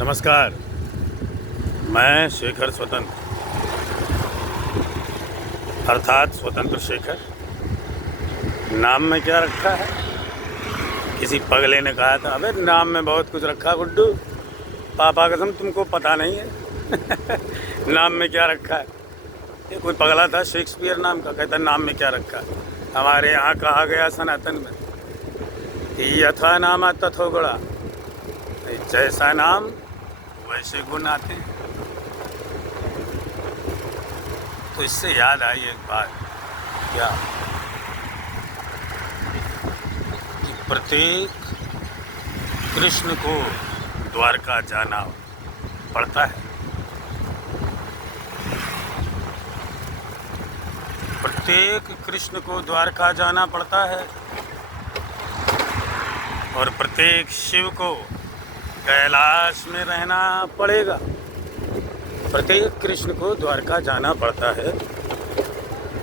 नमस्कार। मैं शेखर स्वतंत्र अर्थात स्वतंत्र शेखर। नाम में क्या रखा है? किसी पगले ने कहा था, अबे नाम में बहुत कुछ रखा गुड्डू, पापा कसम तुमको पता नहीं है। नाम में क्या रखा है? ये कोई पगला था शेक्सपियर नाम का, कहता नाम में क्या रखा है। हमारे यहाँ कहा गया सनातन में कि यथा नामा तथो गुणा, जैसा नाम वैसे गुण आते हैं। तो इससे याद आई एक बात, क्या कि प्रत्येक कृष्ण को द्वारका जाना पड़ता है। प्रत्येक कृष्ण को द्वारका जाना पड़ता है और प्रत्येक शिव को कैलाश में रहना पड़ेगा। प्रत्येक कृष्ण को द्वारका जाना पड़ता है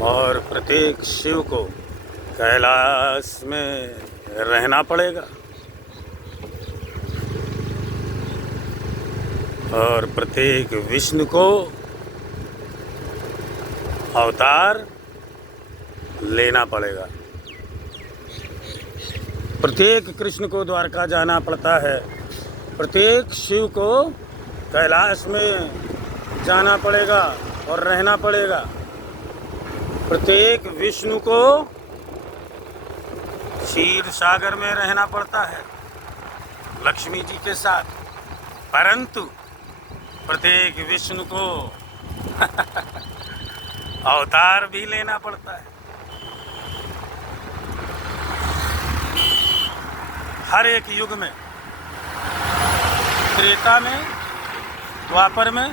और प्रत्येक शिव को कैलाश में रहना पड़ेगा और प्रत्येक विष्णु को अवतार लेना पड़ेगा। प्रत्येक कृष्ण को द्वारका जाना पड़ता है, प्रत्येक शिव को कैलाश में जाना पड़ेगा और रहना पड़ेगा। प्रत्येक विष्णु को क्षीर सागर में रहना पड़ता है लक्ष्मी जी के साथ, परंतु प्रत्येक विष्णु को अवतार भी लेना पड़ता है। हर एक युग में, त्रेता में, द्वापर में,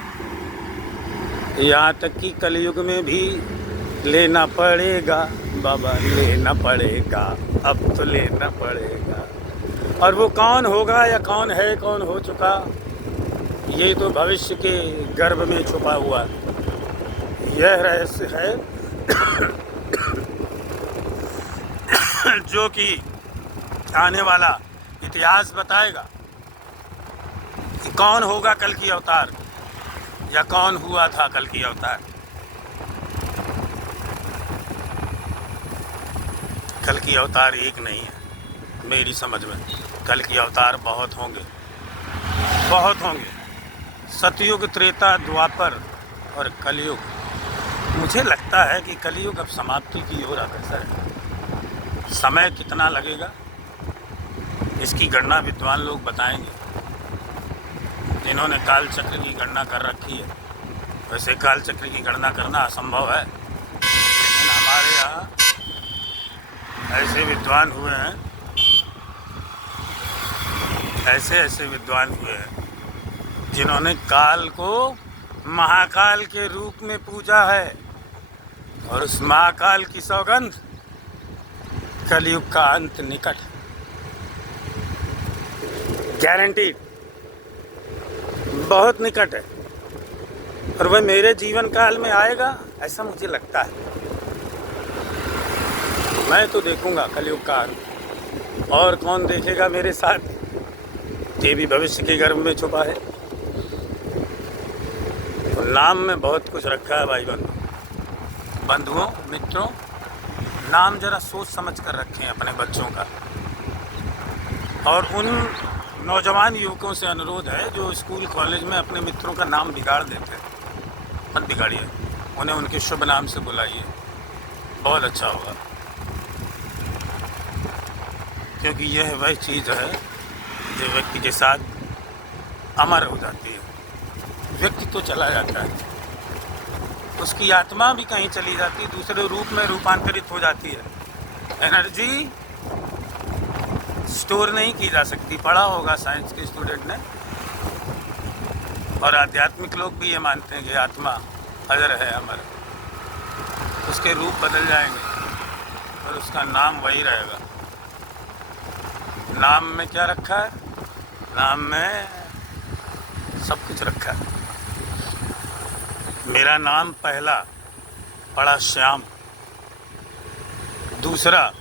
यहाँ तक कि कलयुग में भी लेना पड़ेगा बाबा, लेना पड़ेगा, अब तो लेना पड़ेगा। और वो कौन होगा या कौन है, कौन हो चुका, ये तो भविष्य के गर्भ में छुपा हुआ यह रहस्य है जो कि आने वाला इतिहास बताएगा कि कौन होगा कल की अवतार या कौन हुआ था कल की अवतार। कल की अवतार एक नहीं है मेरी समझ में, कल की अवतार बहुत होंगे, बहुत होंगे। सतयुग, त्रेता, द्वापर और कलयुग। मुझे लगता है कि कलयुग अब समाप्ति की ओर अग्रसर है। समय कितना लगेगा इसकी गणना विद्वान लोग बताएंगे, जिन्होंने काल चक्र की गणना कर रखी है। वैसे काल चक्र की गणना करना असंभव है, लेकिन हमारे यहाँ ऐसे विद्वान हुए हैं, ऐसे विद्वान हुए हैं जिन्होंने काल को महाकाल के रूप में पूजा है और उस महाकाल की सौगंध कलयुग का अंत निकट है, गारंटीड, बहुत निकट है। और वह मेरे जीवन काल में आएगा ऐसा मुझे लगता है। मैं तो देखूंगा कलयुग का अंत, और कौन देखेगा मेरे साथ, ये भी भविष्य के गर्भ में छुपा है। तो नाम में बहुत कुछ रखा है भाई बंधुओं, मित्रों। नाम जरा सोच समझ कर रखें अपने बच्चों का। और उन नौजवान युवकों से अनुरोध है जो स्कूल कॉलेज में अपने मित्रों का नाम बिगाड़ देते हैं, मत बिगाड़िए, उन्हें उनके शुभ नाम से बुलाइए, बहुत अच्छा होगा। क्योंकि यह वह चीज़ है जो व्यक्ति के साथ अमर हो जाती है। व्यक्ति तो चला जाता है, उसकी आत्मा भी कहीं चली जाती है, दूसरे रूप में रूपांतरित हो जाती है। एनर्जी स्टोर नहीं की जा सकती, पढ़ा होगा साइंस के स्टूडेंट ने। और आध्यात्मिक लोग भी ये मानते हैं कि आत्मा अजर है, अमर, उसके रूप बदल जाएंगे और उसका नाम वही रहेगा। नाम में क्या रखा है? नाम में सब कुछ रखा है। मेरा नाम पहला पड़ा श्याम, दूसरा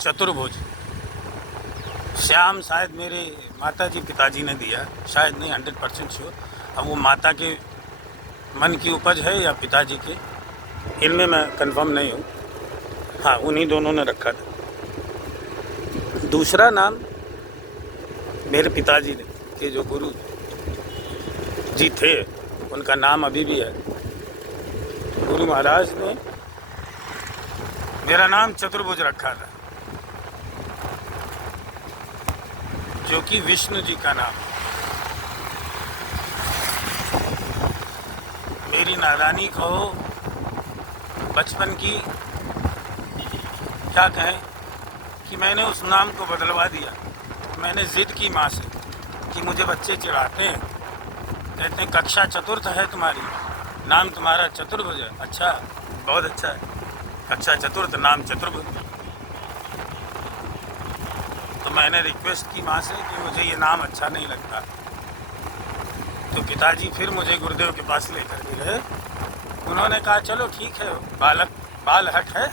चतुर्भुज, श्याम शायद मेरे माता जी पिताजी ने दिया, शायद नहीं, 100% श्योर। अब वो माता के मन की उपज है या पिताजी के, इनमें मैं कंफर्म नहीं हूँ। हाँ, उन्हीं दोनों ने रखा था। दूसरा नाम मेरे पिताजी ने के जो गुरु जी थे, उनका नाम अभी भी है। गुरु महाराज ने मेरा नाम चतुर्भुज रखा था, जो कि विष्णु जी का नाम है। मेरी नादानी कहो, बचपन की, क्या कहें कि मैंने उस नाम को बदलवा दिया। मैंने जिद की माँ से कि मुझे बच्चे चिढ़ाते हैं, कहते हैं कक्षा चतुर्थ है तुम्हारी, नाम तुम्हारा चतुर्भुज है। अच्छा, बहुत अच्छा है, कक्षा चतुर्थ, नाम चतुर्भुज। तो मैंने रिक्वेस्ट की माँ से कि मुझे ये नाम अच्छा नहीं लगता। तो पिताजी फिर मुझे गुरुदेव के पास लेकर के गए। उन्होंने कहा चलो ठीक है, बाल हट है,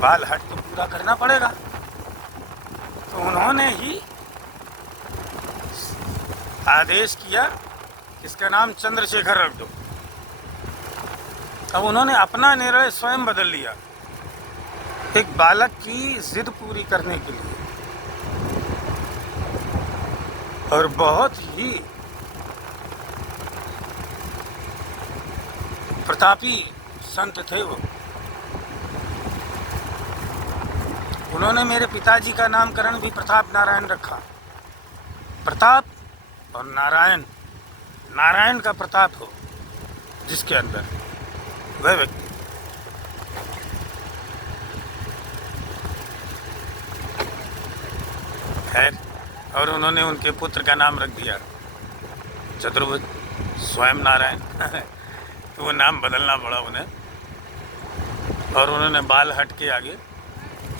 बाल हट तो पूरा करना पड़ेगा। तो उन्होंने ही आदेश किया इसका नाम चंद्रशेखर रख दो। अब उन्होंने अपना निर्णय स्वयं बदल लिया, एक बालक की जिद पूरी करने के लिए। और बहुत ही प्रतापी संत थे वो। उन्होंने मेरे पिताजी का नामकरण भी प्रताप नारायण रखा। प्रताप और नारायण, नारायण का प्रताप हो जिसके अंदर, वह व्यक्ति। खैर, और उन्होंने उनके पुत्र का नाम रख दिया चतुर्भुज, स्वयं नारायण। तो वो नाम बदलना पड़ा उन्हें, और उन्होंने बाल हट के आगे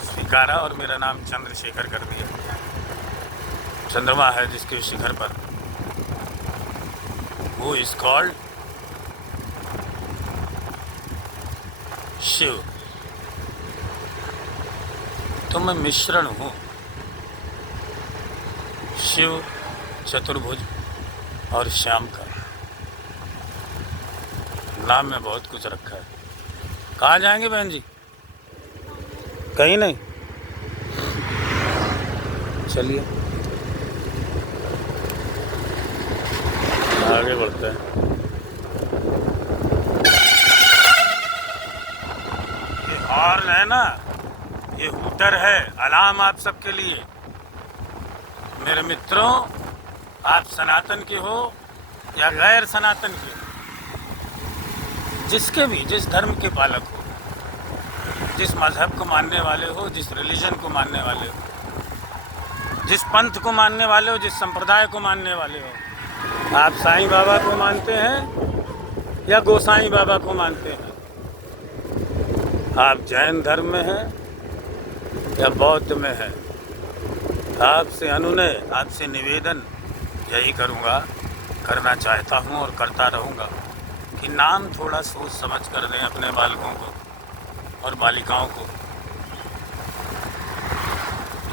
स्वीकारा और मेरा नाम चंद्रशेखर कर दिया। चंद्रमा है जिसके शिखर पर, वो इज कॉल्ड शिव। तो मैं मिश्रण हूँ शिव, चतुर्भुज और श्याम का। नाम में बहुत कुछ रखा है। कहाँ जाएंगे बहन जी? कहीं नहीं, चलिए आगे बढ़ते हैं। ये हॉर्न है ना, ये हूटर है, अलार्म आप सबके लिए। मेरे मित्रों, आप सनातन के हो या गैर सनातन के, जिसके भी, जिस धर्म के पालक हो, जिस मजहब को मानने वाले हो, जिस रिलीजन को मानने वाले हो, जिस पंथ को मानने वाले हो, जिस संप्रदाय को मानने वाले हो, आप साईं बाबा को मानते हैं या गोसाई बाबा को मानते हैं, आप जैन धर्म में हैं या बौद्ध में हैं, आपसे अनुनय, आपसे निवेदन यही करूँगा, करना चाहता हूँ और करता रहूँगा कि नाम थोड़ा सोच समझ कर दें अपने बालकों को और बालिकाओं को।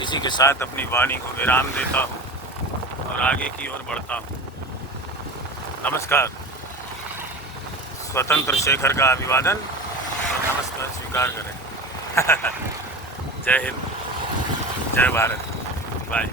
इसी के साथ अपनी वाणी को विराम देता हूँ और आगे की ओर बढ़ता हूँ। नमस्कार। स्वतंत्र शेखर का अभिवादन और नमस्कार स्वीकार करें। जय हिंद, जय भारत, बाय।